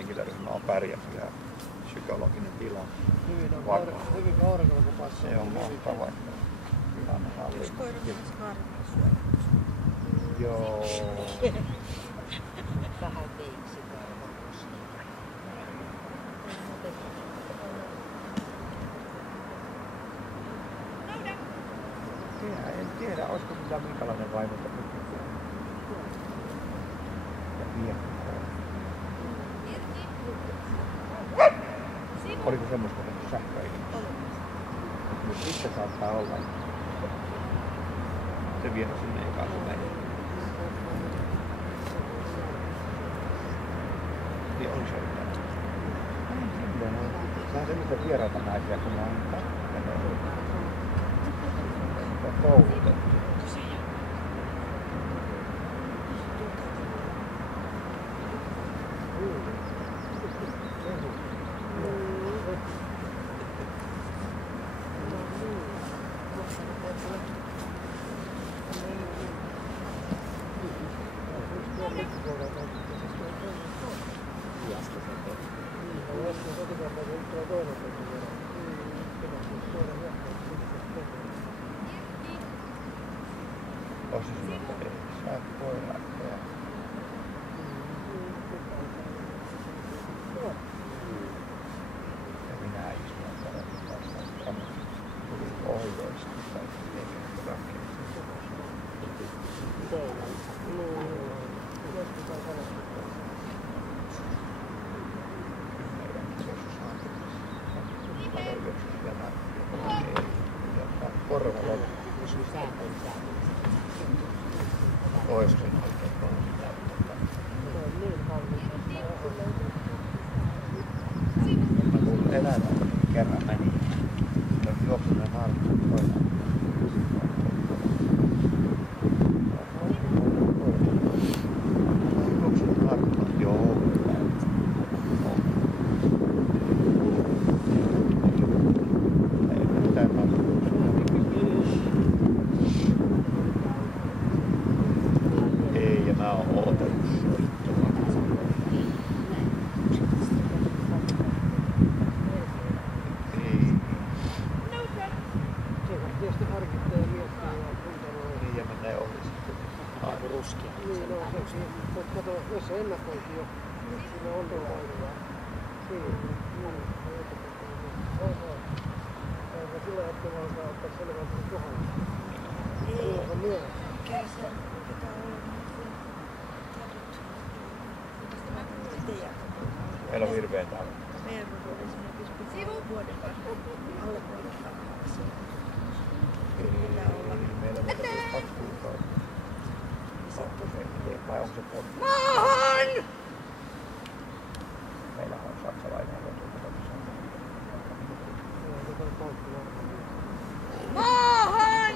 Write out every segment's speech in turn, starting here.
henkilöryhmä on pärjännyt ja psykologinen tila. Hyvin aurinkolukupassa. Se on mahtava. Jos koira menisi harmiin syömään. Joo. Vähän teiksi karvakossa. En tiedä, olisiko sillä minkälainen vaikutus. Ja pieni. Oliko semmoista sähköilmasta? Mutta sitten saattaa olla. Se vie sinne eka näin. Niin on se yhtään. Silloin on vähän semmoista vieraita naisia, kun mä oon koulutettu. Kerran meni. Juoksunen markkinoilla. Juoksunen markkinoilla, joo. Ei mitään ei, ja mä oon ootellut soittoa. Kato, jos se ennakoitiin jo, siinä on ollut aikaa. Sillä hetkellä alkaa ottaa selvää, että se kohdalla. Ei, on myöhässä. Kärsä pitää olla Meillä on hirveä täällä. Meidän on esimerkiksi pitää vuoden vanha, alle vuoden vanha. Meillä on 2 kuukautta. Vai onko se potti? Maahan! Meillähän on saksalainen rotukotossa. Maahan!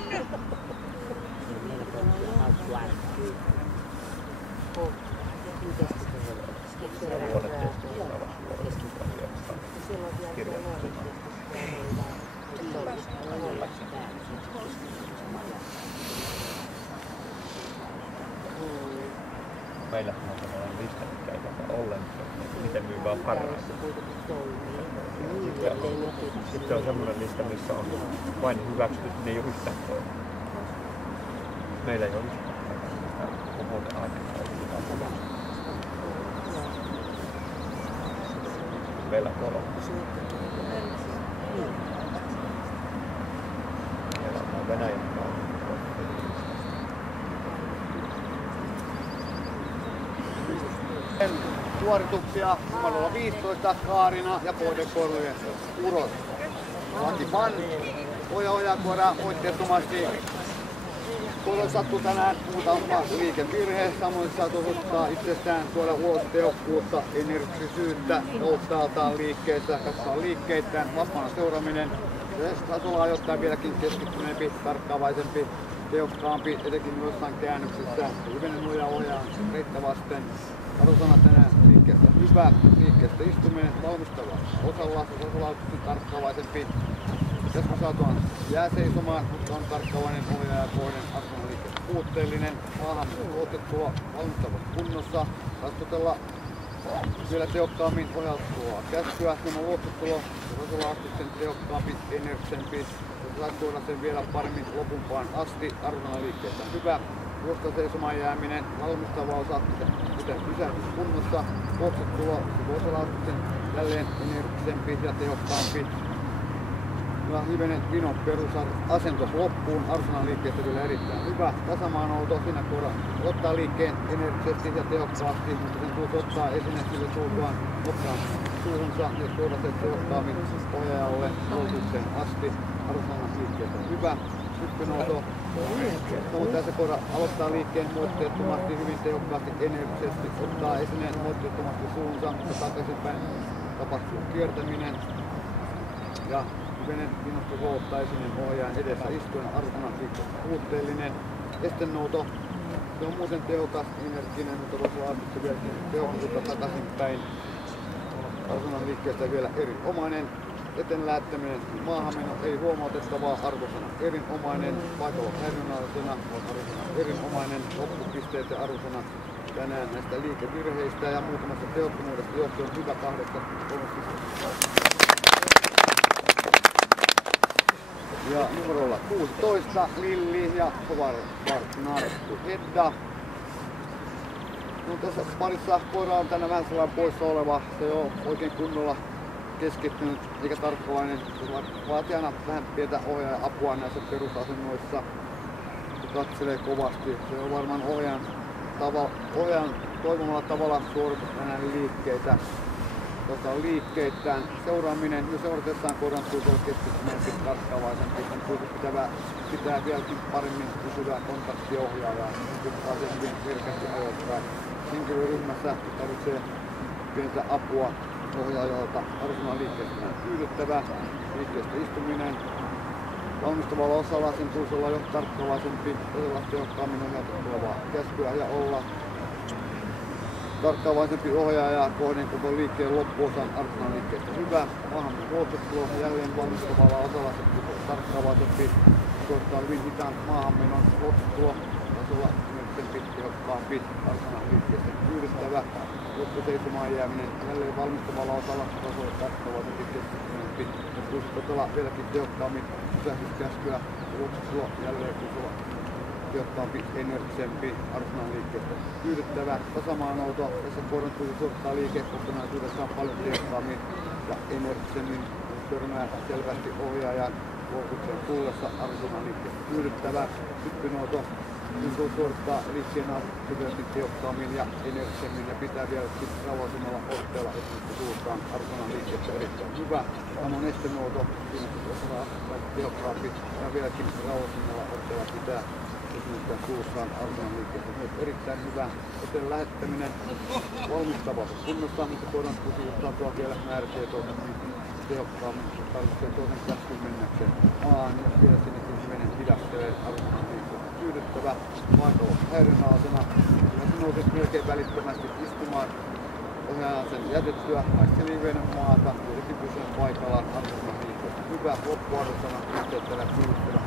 Meillä on sellainen lista, mikä ei tätä ollenkaan, miten myy vaan parhaiten. Sitten on semmoinen lista, missä on vain hyväksytyt, ne ei ole yhtään toinen. Meillä ei ole yhtään kokoinen aikaa. Meillä on 3. Meillä on Venäjän kanssa. Suorituksia numerolla 15 Kaarina ja Pohdekorven Urot. Laki Pan, Oja voitteettomasti. Tuolla sattui tänään muutama liikevirhe, samoin saa osoittaa itsestään tuoda ulos tehokkuutta, energisyyttä, nouttaaltaan liikkeessä, tässä on liikkeittäin vapaana seuraaminen. Se saa tulla ajoittain vieläkin keskittyneempi, tarkkaavaisempi, tehokkaampi, etenkin jossain käännöksissä. Hivenen ohjaa reittä vasten. Arvosana tänään liikkeestä hyvä, liikkeestä istuminen, valmistava osalla, osalautuksen tarkkaavaisempi. Joskus saatuaan jää seisomaan, mutta on tarkkaavainen ohjaajapuolinen, arvosana liikkeestä puutteellinen. Maahan otettua valmistavassa kunnossa, rastutella vielä tehokkaammin ohjautuloa käskyä. Ilman luoksutulo rasulaastuksen tehokkaampi, energisempi. Saat tuoda sen vielä paremmin lopumpaan asti. Arvonnan liikkeessä hyvä. Juosta seisomaan jääminen, valmistava osa, kuten pysähdyskunnossa. Luoksutulo rasulaastuksen jälleen energisempi ja tehokkaampi. Ja hivenen vinon perusasento loppuun, Arsonan liikkeestä vielä erittäin hyvä. Tasamaanouto, siinä kohdalla ottaa liikkeen energisesti ja tehokkaasti, mutta sen tulisi ottaa esine sille tultuaan noppean suuhunsa ja tuoda sen tehokkaammin ohjaajalle nousukseen asti. Arsonan liikkeestä hyvä. Hyppynouto, mutta tässä kohdalla aloittaa liikkeen moitteettomasti, hyvin tehokkaasti, energisesti, ottaa esineen moitteettomasti suuhunsa, mutta takaisinpäin tapahtuu kiertäminen. Ja hivenen innostus luottaa esineen ohjaajan edessä istuen, Arsonan liikkeessä puutteellinen. Estennouto, se on muuten tehokas, energinen, mutta voisi laastuttaa vielä tehokkuutta takaisinpäin. Arsonan liikkeestä vielä erinomainen. Eteen lähettäminen, maahanmeno ei huomautettavaa, arvosana erinomainen, paikalla häirinnallisena, arvosana erinomainen, loppupisteet ja arvosana tänään näistä liikevirheistä ja muutamasta tehottomuudesta johtuen hyvä 8. Ja numerolla 16 Lilli ja Narttu Hedda. No, tässä parissa koira on tänään vähän sellainen poissa oleva, se on oikein kunnolla keskittynyt eikä tarkkalainen. Vaatii aina vähän pientä ohjaajan apua näissä perusasennoissa. Se katselee kovasti. Se on varmaan ohjaajan toivomalla tavalla suoritus näitä liikkeitä. Tuossa on liikkeittäin seuraaminen. Jo seuratessaan koiran tulisi olla keskittymään tarkkaavaisempi. Sen tulisi pitää vieläkin paremmin pysyvää kontaktiohjaajaa. Se saa sen hyvin herkästi ajoittain. Henkilöryhmässä tarvitsee pientä apua ohjaajalta. Arsonan liikkeestä tyydyttävä, liikkeestä istuminen. Valmistavalla osalla sen tulisi olla jo tarkkaavaisempi, todella tehokkaammin ohjautettavaa käskyä ja olla tarkkaavaisempi ohjaaja kohden koko liikkeen loppuosan Arsonan liikkeestä hyvä. Maahan luoksutulo jälleen valmistavalla osalla sen tulisi tarkkaavaisempi, suorittaa hyvin hitaan maahanmenon luoksutulo. Tasolla tehokkaampi, Arsonan liikkeestä tyydyttävä. Juosta seisomaan jääminen jälleen valmistavalla osalla tasolla tarkkaavaisempi, keskittyneempi. Ja tulisi todella vieläkin tehokkaammin pysähdyskäskyä. Luoksutulo jälleen tehokkaampi, energisempi, Arsonan liikkeestä tyydyttävä. Tasamaanouto, tässä koiran tulisi suorittaa liike kokonaisuudessaan paljon tehokkaammin ja energisemmin. Törmää selvästi ohjaajan luokukseen tullessa, Arsonan liikkeestä tyydyttävä. Hyppynouto, niin suorittaa liikkeen syvästi tehokkaammin ja energisemmin ja pitää vielä rauhallisemmalla otteella esimerkiksi suuntaan. Arsonan liikkeessä erittäin hyvä. Samoin estenouto, siinä osaa tehokkaampi ja vieläkin rauhallisemmalla otteella pitää esimerkiksi suuntaan. Arsonan liikkeessä myös erittäin hyvä. Eteen lähettäminen valmistava kunnossa, mutta koiran suhtautua vielä määrätietoisesti tehokkaammin. Tarvitsee toisen käskyn mennäkseen maahan ja vielä sinne hivenen hidastelee Arsonan liikkeessä. Tyydyttävä, paikalla häirinnallisena. Ja se nousi melkein välittömästi istumaan. Ohjaajan sen jätettyä, naisteli hivenen maata, kuitenkin pysyä paikallaan. Arsonan liikkeessä hyvä, loppuarvosana, yhteyttävä, tyydyttävä.